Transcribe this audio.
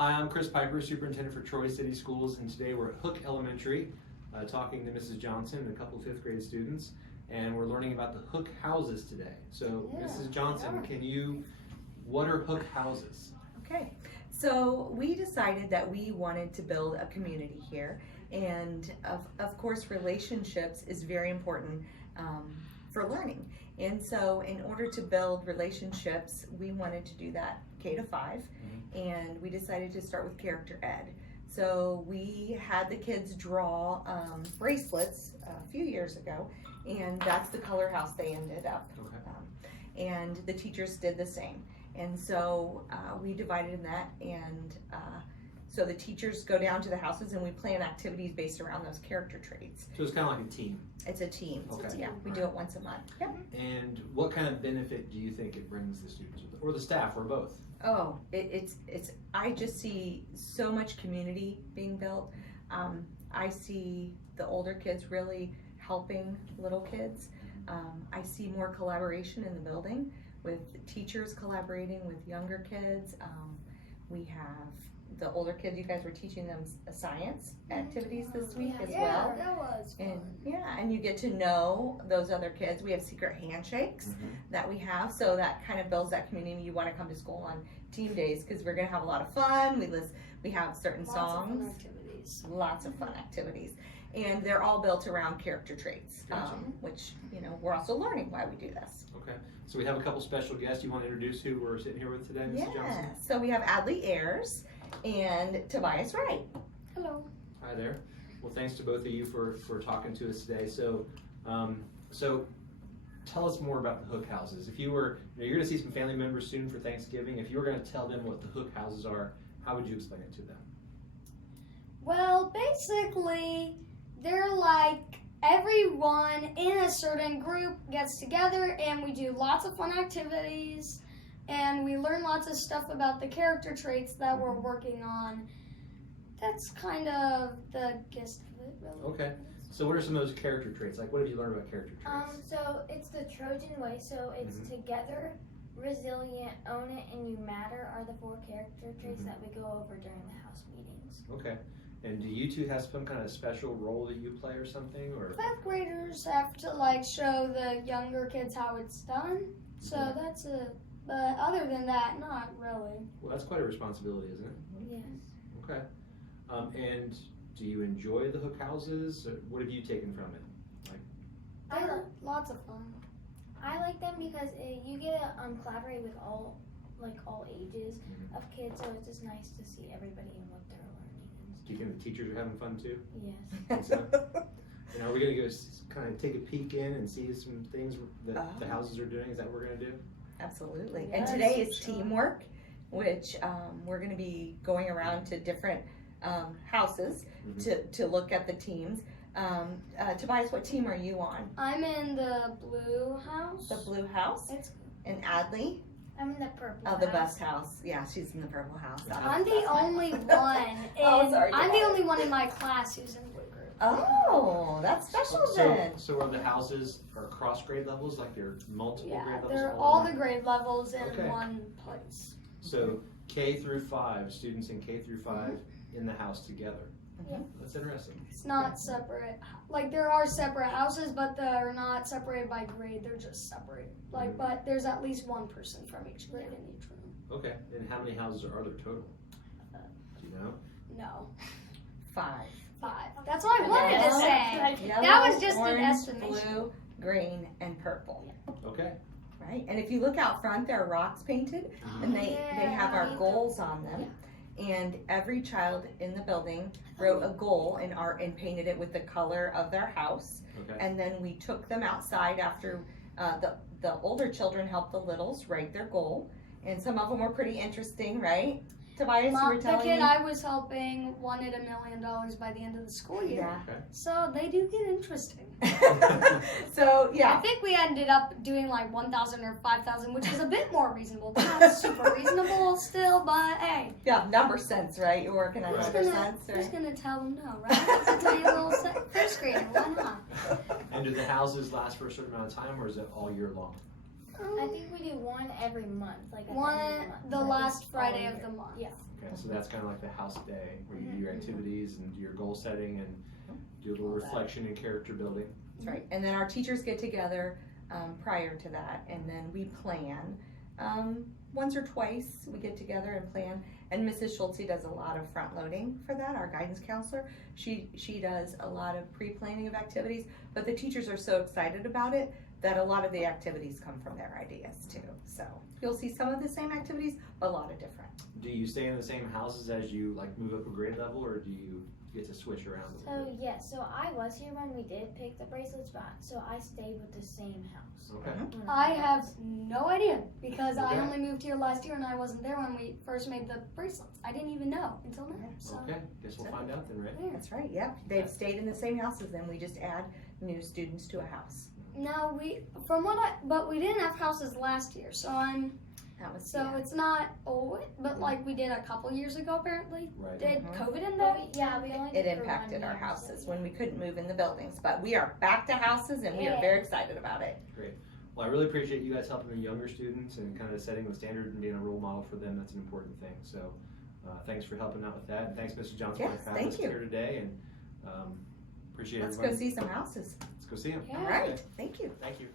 Hi, I'm Chris Piper, Superintendent for Troy City Schools, and today we're at Hook Elementary talking to Mrs. Johnson and a couple of 5th grade students, and we're learning about the Hook houses today. So, Mrs. Johnson, what are Hook houses? Okay, so we decided that we wanted to build a community here, and of course relationships is very important for learning. And so in order to build relationships, we wanted to do that K to 5, and we decided to start with character ed. So we had the kids draw bracelets a few years ago, and that's the color house they ended up. Okay. And the teachers did the same. And so we divided in that, and so the teachers go down to the houses and we plan activities based around those character traits. So it's kind of like a team. It's a team. Okay. Yeah, we do it once a month. Yep. And what kind of benefit do you think it brings the students or the staff or both? Oh, it's I just see so much community being built. I see the older kids really helping little kids. I see more collaboration in the building with teachers collaborating with younger kids. We have the older kids, you guys were teaching them science activities this week as well. Yeah, that was fun. And you get to know those other kids. We have secret handshakes that we have, so that kind of builds that community. You want to come to school on team days because we're going to have a lot of fun. We have certain songs. Lots of fun activities. And they're all built around character traits, which, we're also learning why we do this. Okay. So we have a couple special guests. You want to introduce who we're sitting here with today, Mrs. Johnson? So we have Adley Ayers and Tobias Wright. Hello. Hi there. Well, thanks to both of you for talking to us today. So, tell us more about the Hook houses. If you were, you're going to see some family members soon for Thanksgiving. If you were going to tell them what the Hook houses are, how would you explain it to them? Well, basically, they're like everyone in a certain group gets together and we do lots of fun activities and we learn lots of stuff about the character traits that we're working on. That's kind of the gist of it, really. Okay. So what are some of those character traits? Like, what have you learned about character traits? So it's the Trojan way. So it's together, resilient, own it, and you matter are the 4 character traits that we go over during the house meetings. Okay. And do you two have some kind of special role that you play or something, or? 5th graders have to show the younger kids how it's done. So that's but other than that, not really. Well, that's quite a responsibility, isn't it? Yes. Okay. And do you enjoy the Hook houses? What have you taken from it? Lots of fun. I like them because you get to collaborate with all ages of kids. So it's just nice to see everybody and what they're learning. Do you think the teachers are having fun too? Yes. So, are we going to go kind of take a peek in and see some things that the houses are doing? Is that what we're going to do? Absolutely. Yes. And today is teamwork, which we're going to be going around to different houses to look at the teams. Tobias, what team are you on? I'm in the blue house. The blue house. And Adley? I'm in the purple. Oh, the best house. Yeah, she's in the purple house. I'm the only one. I'm the only one in my class who's in blue group. Oh, that's special then. So are the houses cross grade levels? Like they're multiple grade levels? They're all the grade levels in one place. So K through 5, students in K through 5 in the house together. That's interesting. It's not separate. There are separate houses, but they're not separated by grade. They're just separate. But there's at least one person from each grade in each room. Okay. And how many houses are there total? Do you know? No. 5. That's what I wanted to say. Yellow, That was just orange, an estimation. Blue, green, and purple. Okay. Right? And if you look out front, there are rocks painted, and they have our goals on them. And every child in the building wrote a goal and painted it with the color of their house. Okay. And then we took them outside after the older children helped the littles write their goal. And some of them were pretty interesting, right? Tobias, you were telling the kid me? I was helping wanted $1 million by the end of the school year. Yeah. Okay. So they do get interesting. So, yeah. I think we ended up doing 1,000 or 5,000, which is a bit more reasonable. Not super reasonable still, but hey. Yeah, number sense, right? You're working on number sense, Who's right? going to tell them no, right? It's a tiny little first grader. Why not? And do the houses last for a certain amount of time, or is it all year long? I think we do one every month, like at the end of One month. the So I last think Friday all of year. the month. Yeah. Okay, so that's kind of like the house day where you do your activities and do your goal setting and do a little reflection and character building. That's right. And then our teachers get together prior to that, and then we plan. Once or twice we get together and plan. And Mrs. Schultze does a lot of front loading for that, our guidance counselor. She does a lot of pre-planning of activities, but the teachers are so excited about it that a lot of the activities come from their ideas too. So you'll see some of the same activities, but a lot of different. Do you stay in the same houses as you like move up a grade level, or do you get to switch around a little So bit? yeah, so I was here when we did pick the bracelets, but so I stayed with the same house. Okay. when I was. have no idea because I Okay. only moved here last year and I wasn't there when we first made the bracelets. I didn't even know until now. So Okay, guess we'll find out then, right? That's right, yeah. They've stayed in the same houses, then we just add new students to a house. no, but we didn't have houses last year, so That was, so yeah. it's not old, but like we did a couple years ago apparently. Right. Did Mhm. COVID in But that? we only It did for impacted 1 our year, houses so, when we couldn't move in the buildings, but we are back to houses and we are Yeah. very excited about it. Well, I really appreciate you guys helping the younger students and kind of setting the standard and being a role model for them. That's an important thing. So thanks for helping out with that. And thanks, Mrs. Johnson, Yes, for having us thank you. here today. And appreciate Let's go everybody. see some houses. Let's go see them. Yeah. All right, thank you. Thank you.